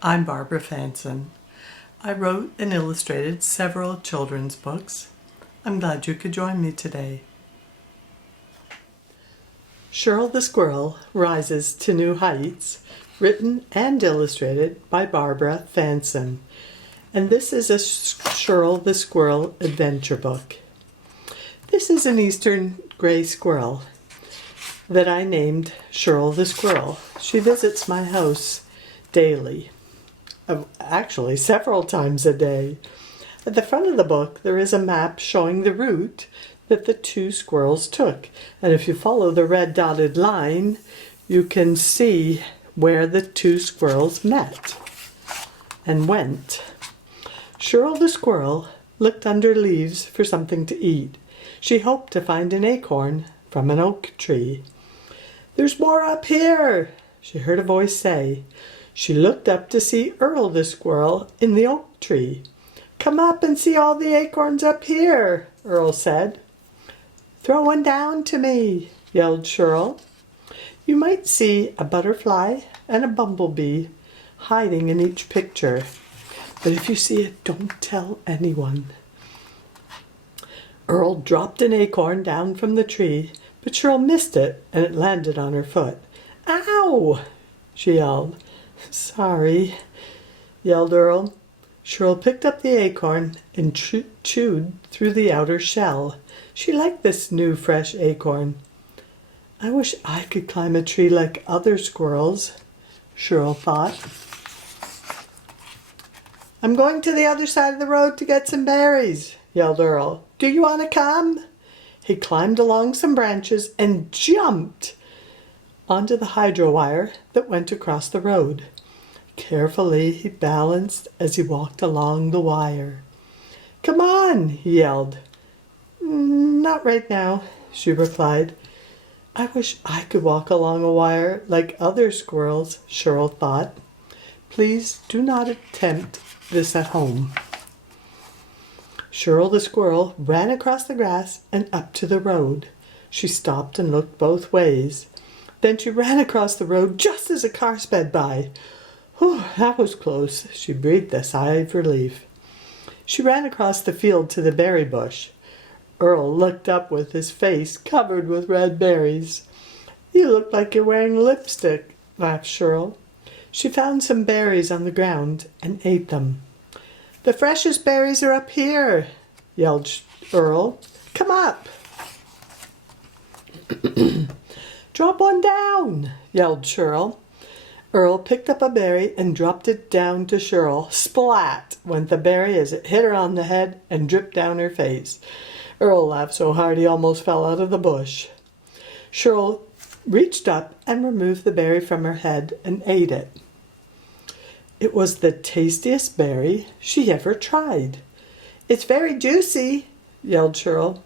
I'm Barbara Fanson. I wrote and illustrated several children's books. I'm glad you could join me today. Shirl the Squirrel Rises to New Heights, written and illustrated by Barbara Fanson. And this is a Shirl the Squirrel adventure book. This is an eastern gray squirrel that I named Shirl the Squirrel. She visits my house daily. Actually, several times a day. At the front of the book, there is a map showing the route that the two squirrels took. And if you follow the red dotted line, you can see where the two squirrels met and went. Shirl the squirrel looked under leaves for something to eat. She hoped to find an acorn from an oak tree. "There's more up here," she heard a voice say. She looked up to see Earl the squirrel in the oak tree. "Come up and see all the acorns up here," Earl said. "Throw one down to me," yelled Shirl. You might see a butterfly and a bumblebee hiding in each picture, but if you see it, don't tell anyone. Earl dropped an acorn down from the tree, but Shirl missed it and it landed on her foot. "Ow!" she yelled. "Sorry," yelled Earl. Shirl picked up the acorn and chewed through the outer shell. She liked this new fresh acorn. "I wish I could climb a tree like other squirrels," Shirl thought. "I'm going to the other side of the road to get some berries," yelled Earl. "Do you want to come?" He climbed along some branches and jumped onto the hydro wire that went across the road. Carefully, he balanced as he walked along the wire. "Come on," he yelled. "Not right now," she replied. "I wish I could walk along a wire like other squirrels," Shirl thought. "Please do not attempt this at home." Shirl the squirrel ran across the grass and up to the road. She stopped and looked both ways. Then she ran across the road just as a car sped by. "Whew, that was close," she breathed a sigh of relief. She ran across the field to the berry bush. Earl looked up with his face covered with red berries. "You look like you're wearing lipstick," laughed Shirl. She found some berries on the ground and ate them. "The freshest berries are up here," yelled Earl. "Come up." "Drop one down," yelled Shirl. Earl picked up a berry and dropped it down to Shirl. Splat went the berry as it hit her on the head and dripped down her face. Earl laughed so hard he almost fell out of the bush. Shirl reached up and removed the berry from her head and ate it. It was the tastiest berry she ever tried. "It's very juicy," yelled Shirl.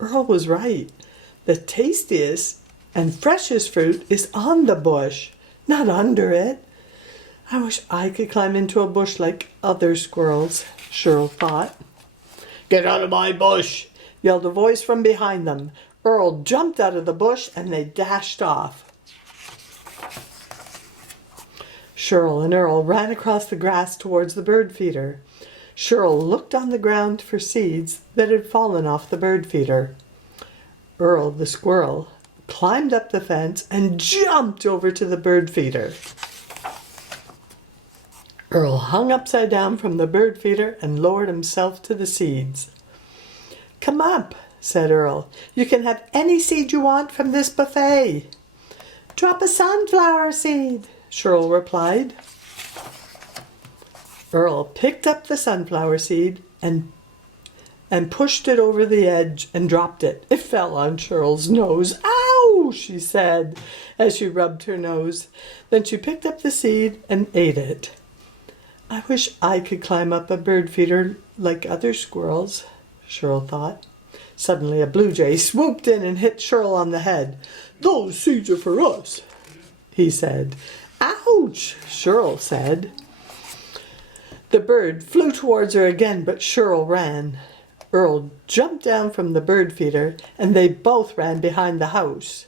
Earl was right. The tastiest and freshest fruit is on the bush, not under it. "I wish I could climb into a bush like other squirrels," Shirl thought. "Get out of my bush!" yelled a voice from behind them. Earl jumped out of the bush and they dashed off. Shirl and Earl ran across the grass towards the bird feeder. Shirl looked on the ground for seeds that had fallen off the bird feeder. Earl the squirrel climbed up the fence and jumped over to the bird feeder. Earl hung upside down from the bird feeder and lowered himself to the seeds. "Come up," said Earl. "You can have any seed you want from this buffet." "Drop a sunflower seed," Shirl replied. Earl picked up the sunflower seed and pushed it over the edge and dropped it. It fell on Shirl's nose. "Ow!" she said as she rubbed her nose. Then she picked up the seed and ate it. "I wish I could climb up a bird feeder like other squirrels," Shirl thought. Suddenly a blue jay swooped in and hit Shirl on the head. "Those seeds are for us," he said. "Ouch!" Shirl said. The bird flew towards her again, but Shirl ran. Earl jumped down from the bird feeder, and they both ran behind the house.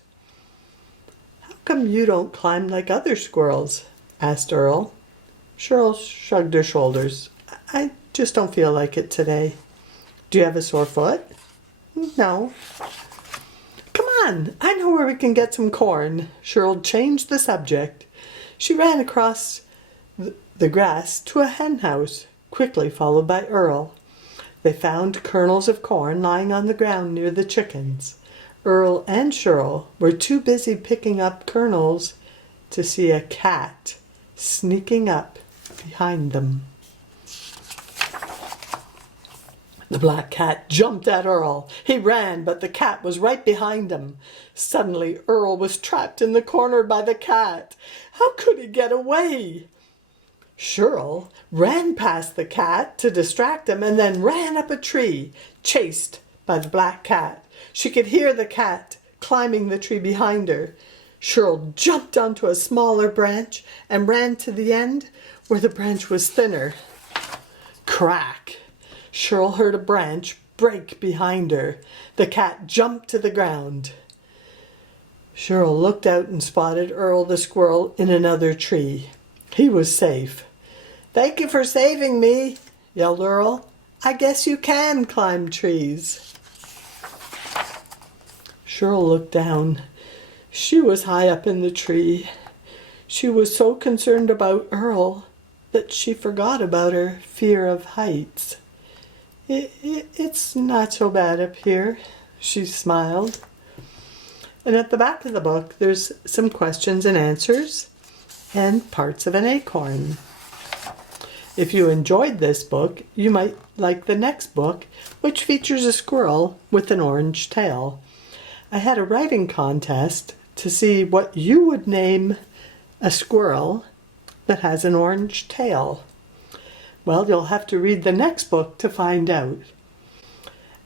"How come you don't climb like other squirrels?" asked Earl. Shirl shrugged her shoulders. I just don't feel like it today. Do you have a sore foot? No. Come on, I know where we can get some corn. Shirl changed the subject. She ran across the grass to a hen house, quickly followed by Earl. They found kernels of corn lying on the ground near the chickens. Earl and Shirl were too busy picking up kernels to see a cat sneaking up behind them. The black cat jumped at Earl. He ran, but the cat was right behind him. Suddenly, Earl was trapped in the corner by the cat. How could he get away? Shirl ran past the cat to distract him and then ran up a tree, chased by the black cat. She could hear the cat climbing the tree behind her. Shirl jumped onto a smaller branch and ran to the end where the branch was thinner. Crack! Shirl heard a branch break behind her. The cat jumped to the ground. Shirl looked out and spotted Earl the squirrel in another tree. He was safe. "Thank you for saving me," yelled Earl. "I guess you can climb trees." Shirl looked down. She was high up in the tree. She was so concerned about Earl that she forgot about her fear of heights. It's not so bad up here," she smiled. And at the back of the book, there's some questions and answers and parts of an acorn. If you enjoyed this book, you might like the next book, which features a squirrel with an orange tail. I had a writing contest to see what you would name a squirrel that has an orange tail. Well, you'll have to read the next book to find out.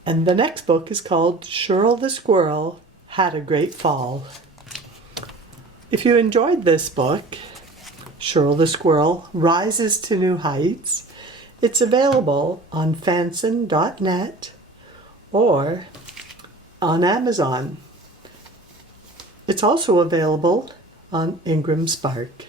And the next book is called Shirl the Squirrel Had a Great Fall. If you enjoyed this book, Shirl the Squirrel Rises to New Heights, it's available on fanson.net or on Amazon. It's also available on Ingram Spark.